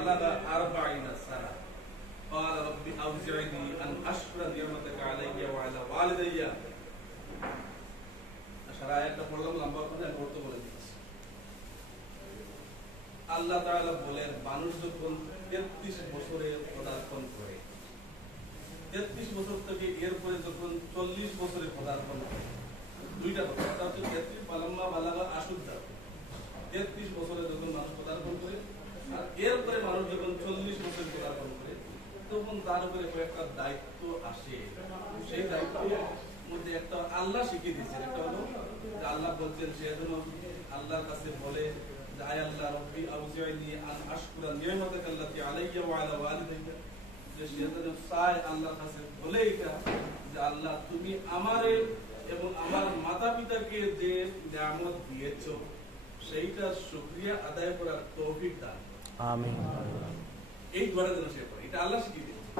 بلغ 40 سنة قال رب أوزعني أن أشكر نعمتك علي وعلى والدي সারা আয়াতটা পড়লাম লম্বা করে আমি পড়তে বলে দিচ্ছি আল্লাহ তাআলা বলেন মানুষ যখন 33 বছরে পদার্পণ করে 33 বছর থেকে এরপরে যখন 40 বছরে পদার্পণ করে দুইটা কথা একটা হচ্ছে 33 পালাম্মা বালাগা আশুদ্ধা 33 বছরে যখন মানুষ পদার্পণ করে আর এরপরে মানুষ যখন 40 বছরে পদার্পণ করে তখন তার উপরে কয়েকটা দায়িত্ব আসে সেই দায়িত্বের মধ্যে একটা আল্লাহ শিখিয়ে দিয়েছেন একটা হলো যে আল্লাহ বলছেন সে যেন আল্লাহর কাছে বলে যে আয় আল্লাহ রব্বি আউজি'নি আন আশকুরা নি'মাতাকা আল্লাতী আলাইয়া ওয়া আলা ওয়ালিদাইয়া যে সে যেন চায় আল্লাহর কাছে বলে এটা যে আল্লাহ তুমি আমারে এবং আমার মাতা-পিতাকে যে নিয়ামত দিয়েছো সেইটা শুকরিয়া আদায় করার তৌফিক দান আমিন এই দোয়াটা যেন সে করে এটা আল্লাহ শিখিয়ে দিয়েছে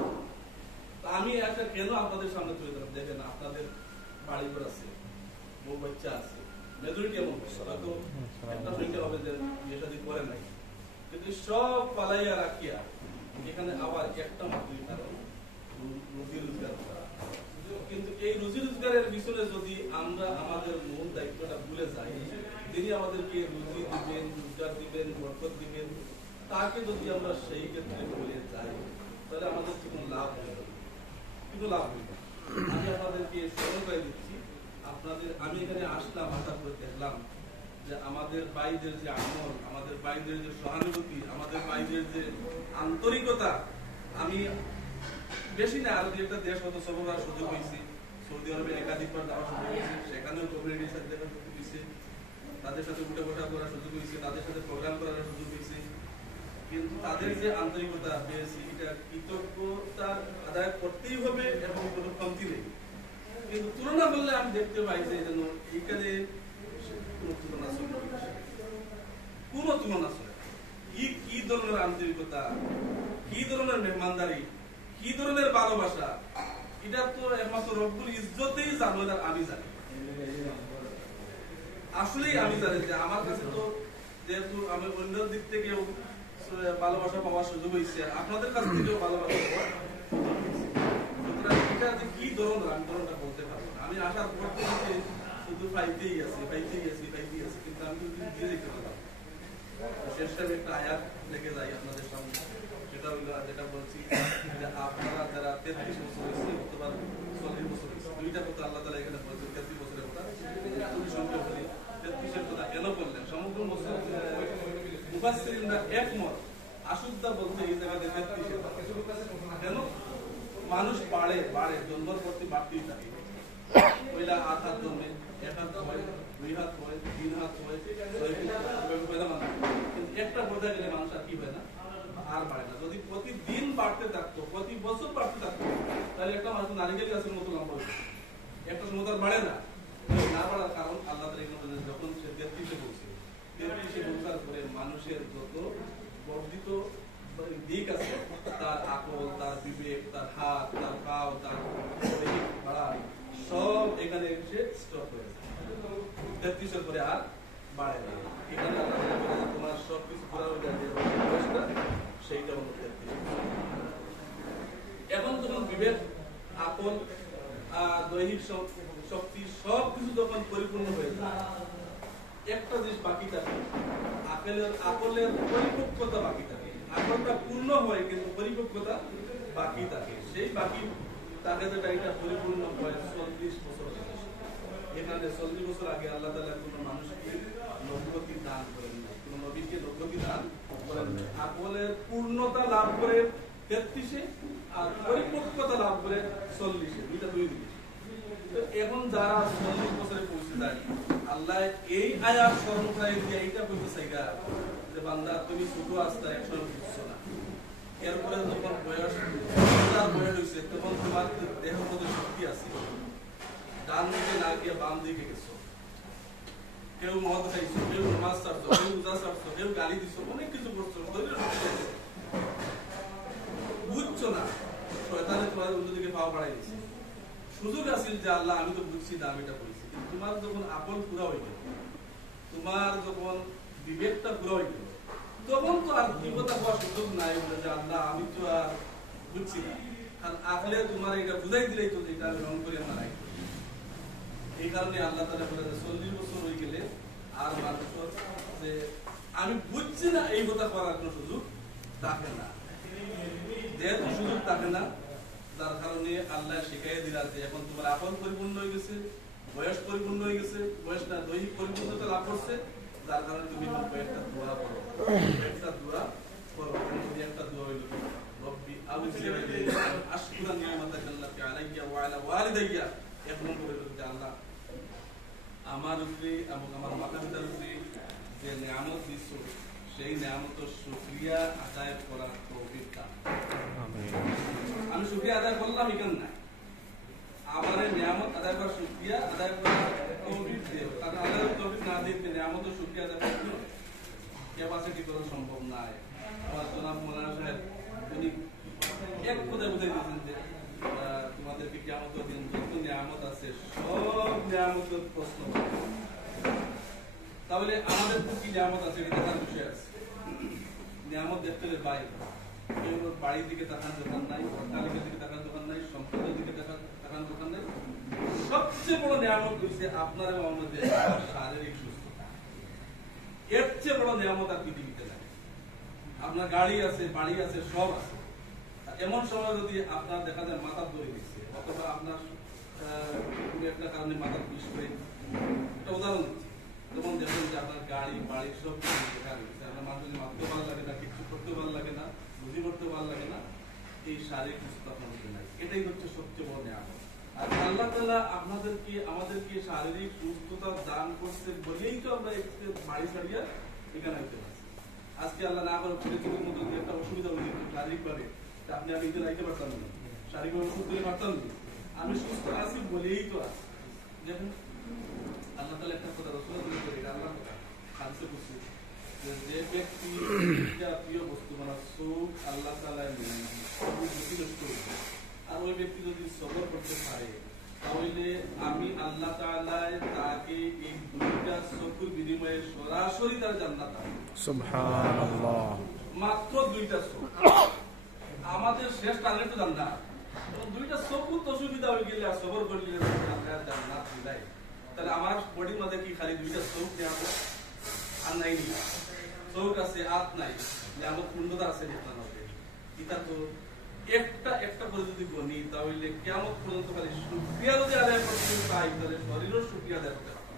আমি একটা কেন আপনাদের সামনে তুলে ধরলাম দেখেন আপনাদের বাড়ি ঘর আছে বউ বাচ্চা আছে মেজরিটি এমন হয়তো একটা সংখ্যা হবে যে বিয়ে শাদী করে নাই কিন্তু সব পালাইয়া রাখিয়া এখানে আবার একটা মাত্রই কারণ রুজি রোজগার করা কিন্তু এই রুজি রোজগারের পিছনে যদি আমরা আমাদের মূল দায়িত্বটা ভুলে যাই যিনি আমাদেরকে রুজি দিবেন রোজগার দিবেন বরকত দিবেন তাকে যদি আমরা সেই ক্ষেত্রে ভুলে যাই তাহলে আমাদের কোনো লাভ হবে না কিন্তু লাভ হবে না আমি আপনাদেরকে স্মরণ করে দিচ্ছি আপনাদের আমি এখানে আসলাম আশা করে দেখলাম যে আমাদের ভাইদের যে আমল আমাদের ভাইদের যে সহানুভূতি আমাদের ভাইদের যে আন্তরিকতা আমি বেশি না আরো একটা দেশ হয়তো সফর করার সুযোগ হয়েছি সৌদি আরবে একাধিকবার যাওয়ার সুযোগ হয়েছে সেখানেও কমিউনিটির সাথে দেখার সুযোগ হয়েছে তাদের সাথে উঠে বসা করার সুযোগ হয়েছে তাদের সাথে প্রোগ্রাম করার সুযোগ হয়েছে কিন্তু তাদের যে আন্তরিকতা পেয়েছি এটা কৃতজ্ঞতা আদায় করতেই হবে এবং কোনো কমতি নেই কিন্তু তুলনা করলে আমি দেখতে পাই যে যেন এইখানে কোনো তুলনা চলে কোনো তুলনা চলে কি ধরনের আন্তরিকতা কি ধরনের মেহমানদারি কি ধরনের ভালোবাসা এটা তো একমাত্র রব্বুল ইজ্জতেই জানো আর আমি জানি আসলেই আমি জানি যে আমার কাছে তো যেহেতু আমি অন্য দিক থেকেও ভালোবাসা পাওয়ার সুযোগ হয়েছে আপনাদের কাছ থেকেও ভালোবাসা এটা যে কি ধরনের আমি ধরনটা বলতে পারবো না আমি আশার পর থেকে শুধু পাইতেই আছি কিন্তু আমি কিন্তু দিয়ে দেখতে পারলাম শেষ টাইমে একটা আয়াত লেগে যাই আপনাদের সামনে সেটা হইলো যেটা বলছি যে আপনারা যারা 33 বছর হয়েছে অথবা 40 বছর হয়েছে দুইটা কথা আল্লাহ তাআলা এখানে বলছেন 33 বছরের কথা তুমি সংখ্যা বলি 33 এর কথা কেন বললেন সমগ্র মুফাসসিরিনরা একমত আশুদ্ধা বলতে এই জায়গাতে 33 কেন মানুষ বাড়ে জন্মের প্রতি বাড়তেই থাকে পয়লা হাত জন্মে এক হাত হয় দুই হাত হয় তিন হাত হয় কিন্তু একটা পর্যায়ে গেলে মানুষ আর কি হয় না আর বাড়ে না যদি প্রতিদিন বাড়তে থাকতো প্রতি বছর বাড়তে থাকতো তাহলে একটা মানুষ নারিকেল গাছের মতো লম্বা হতো একটা সময় তার বাড়ে না বাড়ার কারণ আল্লাহ যখন সে 33-এ পৌঁছে 33-এ পৌঁছার পরে মানুষের যত বর্ধিত দিক আছে তার আকল তার বিবেক তার হাত তার পাও তার সব এখানে এসে স্টপ হয়ে যায় 33-এর পরে আর বাড়ে না এখানে তোমার সবকিছু পুরা হয়ে যায় সেইটা হলো 33 এখন যখন বিবেক আকল দৈহিক শক্তি সবকিছু যখন পরিপূর্ণ হয়ে যায় একটা জিনিস বাকি থাকে আকলের পরিপক্কতা বাকি থাকে আকলটা পূর্ণ হয় কিন্তু পরিপক্কতা বাকি থাকে সেই বাকি তাকে যেটা এটা পরিপূর্ণ হয় 40 বছর এখানে 40 বছর আগে আল্লাহ তাআলা কোনো মানুষকে নবুয়তি দান করেন না কোনো নবীকে নবুয়তি দান করেন না আকলের পূর্ণতা লাভ করে 33-এ আর পরিপক্কতা লাভ করে 40-এ দুইটা দুই দিকে এখন যারা 40 বছরে পৌঁছে যায় আল্লাহ এই আয়াত স্মরণ করাই দিয়ে এইটা বলতে চাইগা যে বান্দা তুমি ছোট আস্তা একসময় বুঝছো না এরপরে যখন বয়স হয়েছে তখন তোমার দেহ মধ্যে শক্তি আছে ডান দিকে না গিয়ে বাম দিকে গেছো কেউ মদ খাইছো কেউ নামাজ ছাড়ছো কেউ রোজা ছাড়ছো কেউ গালি দিছো অনেক কিছু করছো বুঝছো না শয়তানে তোমার অন্যদিকে পাও বাড়াই দিচ্ছে সুযোগ আছিল যে আল্লাহ আমি তো বুঝছি না আমি এটা বলছি কিন্তু তোমার যখন আকল পুরা হয়ে গেল তোমার যখন বিবেকটা পুরা হয়ে গেল তখন তো আর বিপদে হওয়ার সুযোগ নাই যে আল্লাহ আমি তো আর বুঝছি না, কারণ আসলে তোমার এটা বুঝাই দিলেই তো এটা গ্রহণ করে আমার রাইট। এই কারণে আল্লাহ তাআলা বলে 40 বছর হয়ে গেলে আর মানুষ যে আমি বুঝছি না এই কথা করার কোনো সুযোগ থাকে না। যেহেতু সুযোগ থাকে না, যার কারণে আল্লাহ শিখাই দিলা যে এখন তোমার আপন পরিপূর্ণ হয়ে গেছে, বয়স পরিপূর্ণ হয়ে গেছে, বয়স না দৈহিক পরিপূর্ণতা লাভ করছে, যার কারণে তুমি কয়েকটা দোয়া করো, কয়েকটা দোয়া করো। একটা দোয়া হইল রব্বি আউযি'নি আশকুরা নি'মাতাকা আল্লাতী আলাইয়া ওয়া আলা ওয়ালিদাইয়া। এক নম্বর হইল যে আল্লাহ আমার উপরে এবং আমার মাতা-পিতার উপরে যে নিয়ামত দিছো সেই নিয়ামতের শুকরিয়া আদায় করার তৌফিক দাও। আমি শুকরিয়া আদায় করলাম এখানে না, আমার নিয়ামত আদায় করার শুকরিয়া আদায় করার তৌফিক দিও। কারণ আল্লাহর তৌফিক না দিলে নিয়ামতের শুকরিয়া আদায় করতে ক্যাপাসিটি করা সম্ভব নয়। আমার জনাব মৌলানা সাহেব উনি এক কথা বুঝাই দিয়েছেন যে তোমাদেরকে কিয়ামতের দিন যত নিয়ামত আছে সব নিয়ামতের প্রশ্ন। তাহলে আমাদের কি নিয়ামত আছে এটা দেখার বিষয় আছে। নিয়ামত দেখতে হলে বাইরে বাড়ির দিকে তাকান দোকান নাই, অট্টালিকার দিকে তাকান দোকান নাই, সম্পদের দিকে তাকান দোকান নাই। সবচেয়ে বড় নিয়ামত হচ্ছে আপনার এবং আমাদের শারীরিক সুস্থতা। এর চেয়ে বড় নিয়ামত আর পৃথিবীতে নাই। আপনার গাড়ি আছে, বাড়ি আছে, সব আছে। এমন সময় যদি আপনার দেখা যায় মাথা ধরে দিচ্ছে অথবা আপনার কোনো একটা কারণে মাথা পুলিশ করে, একটা উদাহরণ দিচ্ছি, যেমন দেখুন যে আপনার গাড়ি বাড়ি সব দেখা গেছে, আপনার মানুষের মারতে ভালো লাগে না, কিছু করতে ভালো লাগে না, বুঝি করতে ভালো লাগে না, এই শারীরিক সুস্থতা আপনাদের নাই। এটাই হচ্ছে সবচেয়ে বড় নিয়ামত। আর আল্লাহ তাআলা আমাদেরকে শারীরিক সুস্থতা দান করছে বলেই তো আমরা বাড়ি ছাড়িয়া এখানে আইতে পারছি। আজকে আল্লাহ না করে পরিস্থিতির মধ্যে যে একটা অসুবিধা হয়ে যেত শারীরিকভাবে, আপনি আমি নিজে রাখতে পারতাম না, শারীরিকভাবে ওষুধ দিতে পারতাম না। আমি সুস্থ আছি বলেই তো আছি। দেখুন আল্লাহ তাআলা একটা কথা রাসূলুল্লাহ বলেছেন, এটা আল্লাহ হাদিসে বলছে যে ব্যক্তি প্রিয় বস্তু মানে সুখ আল্লাহ তাআলা আর ওই ব্যক্তি যদি সবর করতে পারে তাহলে আমি আল্লাহ তাআলা তাকে এই দুইটা চক্ষুর বিনিময়ে সরাসরি তার জান্নাত দেব। সুবহানাল্লাহ। মাত্র দুইটা চোখ, আমাদের শেষ টার্গেট তো জান্নাত। দুইটা চক্ষু তো সুবিধা হয়ে গেলে আর সবর করলে আল্লাহ জান্নাত দিলাই। তাহলে আমার বডির মধ্যে কি খালি দুইটা চোখ দেয়া আর নাই নি? চোখ আছে, হাত নাই, নিয়ামত পূর্ণতা আছে আপনার মধ্যে। এটা তো একটা একটা করে যদি গণি তাহলে কিয়ামত পর্যন্ত খালি শুকরিয়া যদি আদায় করতে পাই তাহলে শরীরের শুকরিয়া আদায় করতে পারতাম।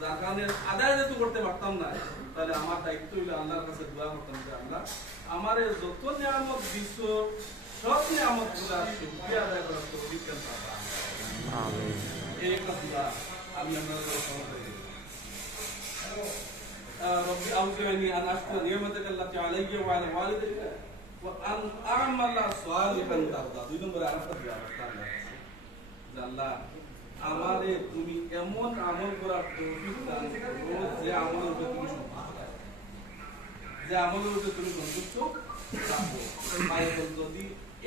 যার কারণে আদায় যেহেতু করতে পারতাম না, তাহলে আমার দায়িত্ব হইলো আল্লাহর কাছে দোয়া করতাম যে আল্লাহ আমার যত নিয়ামত দিচ্ছ সব নিয়ামত গুলা শুকরিয়া আদায় করার তৌফিক দান করবা। আমিন। এই একটা দোয়া আমি আপনাদের সঙ্গে করি। ربي أوزعني أن أشكر نعمتك التي علي وعلى والدي وأن أعمل صالحا ترضى। দুই নম্বরে আরেকটা দোয়া করতে আল্লাহ আমারে তুমি এমন আমল করার তৌফিক দান করো যে আমলের উপরে তুমি সন্তুষ্ট, যে আমলের উপরে তুমি সন্তুষ্ট থাকো। যদি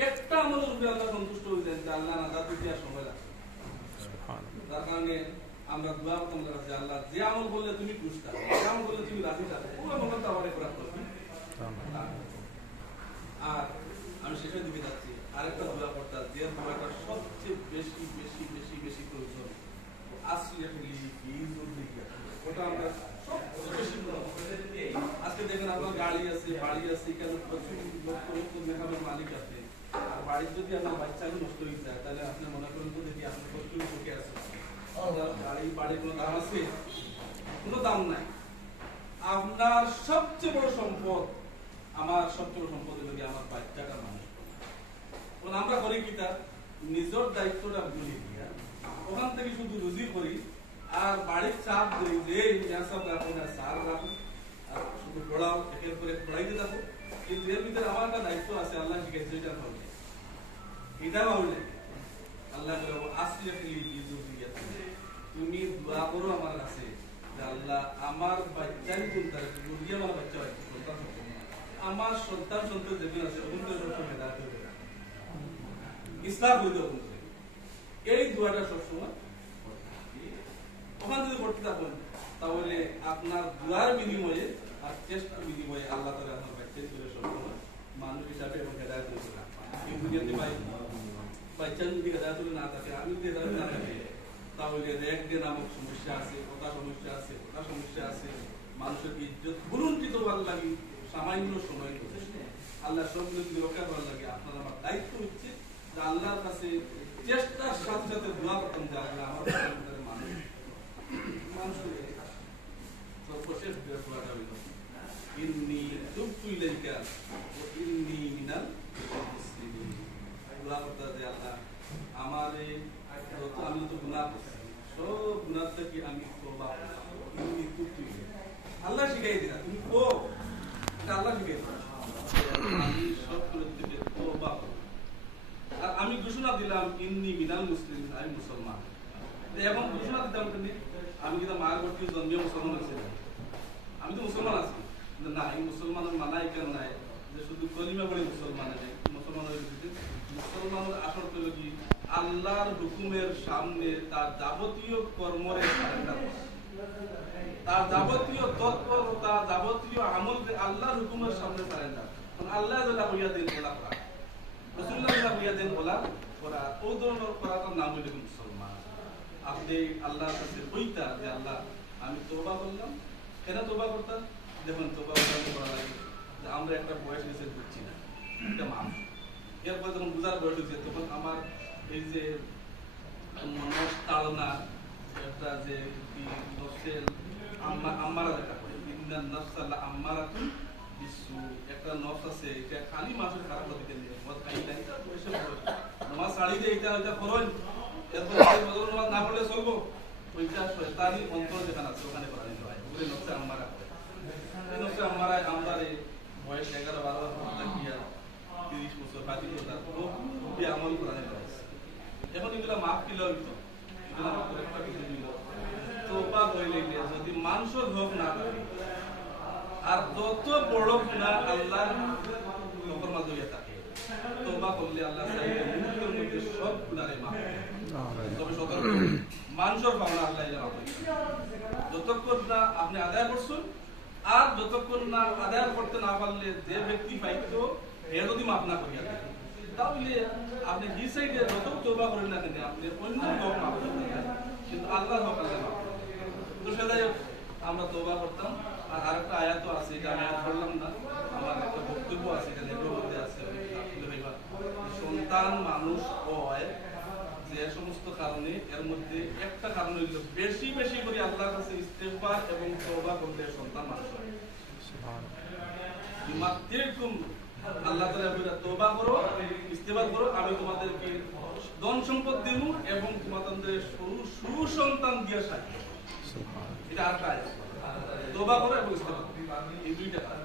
একটা আমলের উপরে আল্লাহ সন্তুষ্ট হয়ে যায় আল্লাহ না তার দিতে আর সময় লাগবে। তার কারণে আমরা দোয়া করতাম যে আল্লাহ যে আমল বললে তুমি খুশি থাকো, যে আমল বললে তুমি রাজি থাকো, ওই আমলটা আমারে করা করবে। আর আমি শেষের দিকে যাচ্ছি, আরেকটা দোয়া করতাম যে দোয়াটা সবচেয়ে বেশি বেশি বেশি বেশি প্রয়োজন আসলে ওটা আমরা সবচেয়ে বেশি। আজকে দেখেন আপনার গাড়ি আছে, বাড়ি আছে, এখানে প্রচুর মেকামের মালিক আছে, আর বাড়ির যদি আমার বাচ্চা নষ্ট হয়ে যায় তাহলে আপনি মনে করেন তো দেখি আপনার প্রচুর সুখে আছে, গাড়ি বাড়ির কোনো দাম আছে? কোনো দাম নাই। আপনার সবচেয়ে বড় সম্পদ, আমার সবচেয়ে বড় সম্পদ হলো আমার বাচ্চাটা মানুষ। আমরা করি কি তার নিজের দায়িত্বটা ভুলি দিয়া ওখান থেকে শুধু রুজি করি আর বাড়ির চাপ দিই যে সব রাখো না, সার রাখো আর শুধু পড়াও, একের পরে পড়াইতে থাকো। কিন্তু এর ভিতরে আমার একটা দায়িত্ব আছে, আল্লাহ শিখেছে এটা ভাবলে এটা ভাবলে আল্লাহ আসলে তুমি দোয়া করো আমার কাছে আল্লাহ আমার বাচ্চাই কোনটা মুরগি আমার বাচ্চা আমার সন্তান সন্তান যেগুলো আছে ওগুলো সবসময় হেদায়েত হয়ে যাবে, ইসলাম হয়ে যাবে। এই দোয়াটা সবসময় ওখান যদি করতে থাকুন তাহলে আপনার দোয়ার বিনিময়ে আর চেষ্টার বিনিময়ে আল্লাহ বাচ্চা যদি হেদায়তুল না থাকে, আমি যদি হেদায়ত না থাকি, তাহলে একদিন নামক সমস্যা আছে, ওটা সমস্যা আছে, ওটা সমস্যা আছে, মানুষের ইজ্জত গুরুন্ঠিত হওয়ার লাগে সামান্য সময় করে আল্লাহ সবগুলো যদি রক্ষা করার লাগে আপনার আমার দায়িত্ব হচ্ছে যে আল্লাহর কাছে চেষ্টার সাথে সাথে দোয়া করতাম যে আল্লাহ আমার মানুষ মানুষের সর্বশেষ দোয়াটা হইল ইন্নী তুবতু ইলাইকা ওয়া ইন্নী মিনাল মুসলিমিন। দোয়া করতে যে আল্লাহ আমারে যত আমি তো গুনাহ করছি সব গুনাহ থেকে আমি তওবা ইন্নী তুবতু ইলাইকা। আল্লাহ শিখাই দিলা তুমি কো এটা আল্লাহ শিখাই দিলা আমি সব করে থেকে তওবা করব। আর আমি ঘোষণা দিলাম ইন্নী মিনাল মুসলিমিন, আমি মুসলমান। এখন ঘোষণা দিতাম কেন আমি কিন্তু মার গর্তে জন্মে মুসলমান হয়েছে, আমি তো মুসলমান আছি না, এই মুসলমানের মানাই কেন নাই যে শুধু কলিমা পড়ে মুসলমান মুসলমান হয়ে গেছে। মুসলমানের আসল হলো কি আল্লাহর হুকুমের সামনে তার যাবতীয় কর্মরে সারেন্ডার, তার যাবতীয় তৎপরতা যাবতীয় আমল আল্লাহর হুকুমের সামনে সারেন্ডার। আল্লাহ যারা হইয়া দেন বলা করা, রাসূলুল্লাহ যারা হইয়া দেন বলা করা, ও ধরনের করাটার নাম হইল মুসলমান। আপনি আল্লাহর কাছে বইতা যে আল্লাহ আমি তওবা করলাম, কেন তওবা করতাম? দেখুন তওবা করা লাগে যে আমরা একটা বয়স এসে বুঝছি না, এটা মাফ। এরপর যখন বুঝার বয়স হয়েছে তখন আমার এই যে মনের তাড়না একটা যে নফসের আম্মারা যেটা করে ইন্নান নাফসাল্লা আম্মারাতুন বিসু, একটা নফস আছে এটা খালি মানুষের খারাপ হতে নিয়ে মদ খাই না, এটা বয়সে নামাজ ছাড়ি দিয়ে এটা করুন, এরপর নামাজ না পড়লে চলবো, ওইটা শয়তানি অন্তর যেখানে আছে ওখানে করা নিতে হয়, ওগুলো নফসে আম্মারা করে। এই নফসে আম্মারায় আমরারে বয়স 11-12 বছর গিয়া 30 বছর 35 বছর খুবই আমল করা নিতে হয়। এখন এগুলা মাফ কি হইতো, এগুলা মাফ একটা কিছু দিল তওবা হইলে যদি মানুষের হক না থাকে আর যত বড় গুনাহ আল্লাহর লোকের মাঝে হইয়া থাকে, তওবা করলে আল্লাহ চাইলে মুহূর্তের মধ্যে সব গুনাহে মাফ করে। তবে সতর্ক মানুষের পাওনা আল্লাহ মাফ করে যতক্ষণ না আপনি আদায় করছেন, আর যতক্ষণ না আদায় করতে না পারলে যে ব্যক্তি পাইতো এ যদি মাফ না করিয়া থাকে তাহলে আপনি যে সাইডে যত তওবা করেন না কেন আপনি অন্য হক মাফ করতে চান, কিন্তু আল্লাহর হক আল্লাহ মাফ করে। তো সেটাই আমরা তওবা করতাম। আর আরেকটা আয়াতও আছে, এটা আমি আয়াত পড়লাম না, আমার একটা বক্তব্য আছে এখানে, এর মধ্যে আছে সন্তান মানুষ হয় যে সমস্ত কারণে, এর মধ্যে একটা কারণ হইল বেশি বেশি করে আল্লাহর কাছে ইস্তেগফার এবং তওবা করলে সন্তান মানুষ হয়। আল্লাহ তাআলা তওবা করো, ইস্তেগফার করো, আমি তোমাদেরকে ধন সম্পদ দেব এবং তোমাদের সুসন্তান দিয়ে সাহায্য। এটা আরেকটা আয়াত, তওবা করো এবং ইস্তেগফার এই দুইটা কাজ।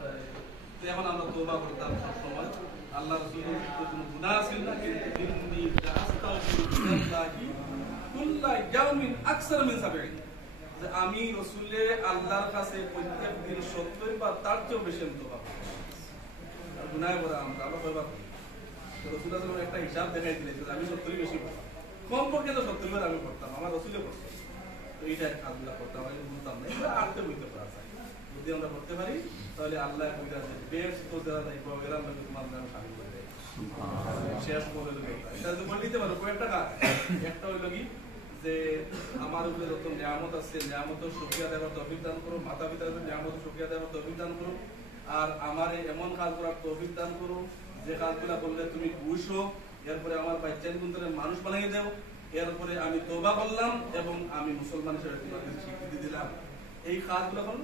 তো এখন আমরা তওবা করতাম সব সময়, আল্লাহ রাসূলের কোনো গুনাহ ছিল না, কিন্তু ইন্নী আস্তাগফিরুল্লাহি কুল্লা ইয়াউমিন আকসার মিন 70, যে আমি রাসূলে আল্লাহর কাছে প্রত্যেক দিন 70 বার তার চেয়েও বেশি তওবা করি। আর গুনাহ করে আমরা তওবা করি। তো রাসূলুল্লাহ সাল্লাল্লাহু আলাইহি ওয়াসাল্লাম একটা হিসাব দেখাই দিলেন যে আমি 70 বেশি করতাম, কমপক্ষে তো 70 বার আমি করতাম, আমার রাসূলও করতেন। তো এইটা কাজগুলো করতাম, আমি বলতাম না, এটা আরতে বইতে পারা যায়। যদি আমরা করতে পারি তাহলে আল্লাহ কইরা যে বেস্ট তো যারা নাই এরা মানে তোমার নাম শামিল করে দেয়। শেষ করে দেবে এটা যদি বলে দিতে পারো কয়েকটা কাজ। একটা হইলো কি যে আমার উপরে যত নিয়ামত আছে নিয়ামতের শুকরিয়া দেওয়ার তৌফিক দান করো, মাতা পিতার নিয়ামতের শুকরিয়া দেওয়ার তৌফিক দান করো, আর আমার এমন কাজ করার তৌফিক দান করো যে কাজগুলো করলে তুমি খুশি হও, এরপরে আমার বাচ্চার গুণের মানুষ বানিয়ে দাও, এরপরে আমি তওবা করলাম এবং আমি মুসলমান হিসেবে তোমাকে স্বীকৃতি দিলাম। এই কাজগুলো এখন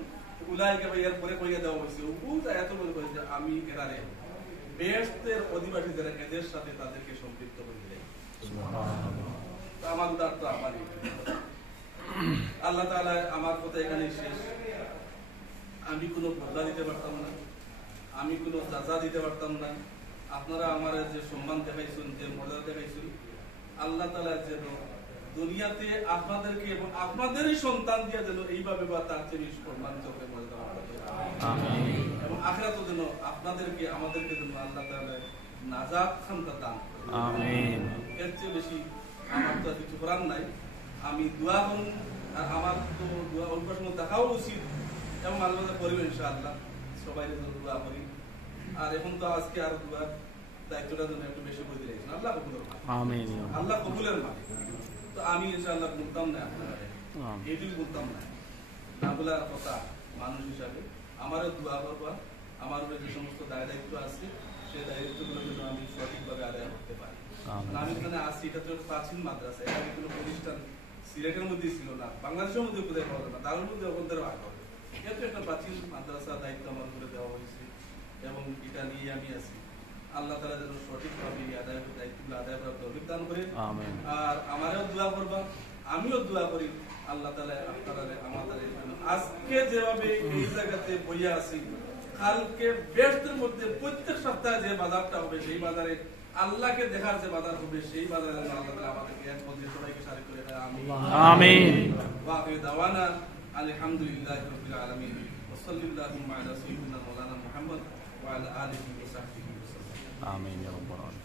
উলাইকা ভাইয়ার পরে কইয়া দেওয়া হয়েছে, উপর এত বলে কইছে আমি এরারে বেহেশতের অধিবাসী যারা এদের সাথে তাদেরকে সম্পৃক্ত করে দিলেন। সুবহানাল্লাহ। আমার উদার তো আমারই। আল্লাহ তাআলা আমার কথা এখানেই শেষ। আমি কোনো বদলা দিতে পারতাম না, আমি কোনো সাজা দিতে পারতাম না। আপনারা আমার যে সম্মান দেখাইছেন, যে মর্যাদা দেখাইছেন, আল্লাহ তাআলা যেন দুনিয়াতে আপনাদেরকে এবং আপনাদেরই সন্তান দিয়ে যেন এইভাবে বা তার চেয়ে বেশি সম্মানিত করে মর্যাদা আমিন, এবং আখিরাতে যেন আপনাদেরকে আমাদেরকে যেন আল্লাহ তাআলা নাজাত খানতা দান করেন আমিন। এর চেয়ে বেশি আমার তো কিছু করার নাই। আমি দোয়া করুন, আর আমার তো দোয়া অভ্যাস দেখাও উচিত এবং মাঝে মাঝে করিব ইনশাআল্লাহ, সবাই যেন দোয়া করি। আর এখন তো আজকে আর দোয়া দায়িত্বটা যেন একটু বেশি করে দিয়েছেন। আল্লাহ কবুলের মালিক, আমিন। আল্লাহ কবুলের মালিক। তো আমি ইনশাআল্লাহ বলতাম না আপনারা, আমিন। এইটুকু বলতাম না, না বলার কথা মানুষ হিসাবে আমারও দোয়া করবা, আমার উপরে যে সমস্ত দায় দায়িত্ব আছে সেই দায়িত্বগুলো যেন আমি সঠিকভাবে আদায় করতে পারি। আমিন। আমি এখানে আসছি, এটা তো একটা প্রাচীন মাদ্রাসা, এখানে কোনো প্রতিষ্ঠান সিলেটের মধ্যে ছিল না, বাংলাদেশের মধ্যে কোথায় পাওয়া যায় না, তার মধ্যে ওখানকার আয় করে। এটা একটা প্রাচীন মাদ্রাসার দায়িত্ব আমার উপরে দেওয়া হয়েছে এবং এটা নিয়ে আমি আছি। আল্লাহ তাআলা যেন সঠিকভাবে এই দায়িত্বগুলো আদায় করার তৌফিক দান করে। আমিন। আর আমারও দোয়া করবা, আমিও দোয়া করি আল্লাহ তাআলা আপনারা আমাদের আজকে যেভাবে এই জায়গাতে বইয়া আছি, কালকে বেস্টের মধ্যে প্রত্যেক সপ্তাহে যে বাজারটা হবে সেই বাজারে আল্লাহকে দেখার যে বাজার হবে সেই বাজারে আল্লাহ তাআলা আমাদেরকে এক মধ্যে সবাইকে শারিক করে দেয়। আমিন আমিন। ওয়া আখিরু দাওয়ানা আলহামদুলিল্লাহি রাব্বিল আলামিন ওয়া সাল্লাল্লাহু আলা সাইয়্যিদিনা মাওলানা মুহাম্মদ ওয়া আলা আলিহি ওয়া সাহবিহি ওয়া সাল্লাম। আমিন ইয়া রাব্বাল আলামিন।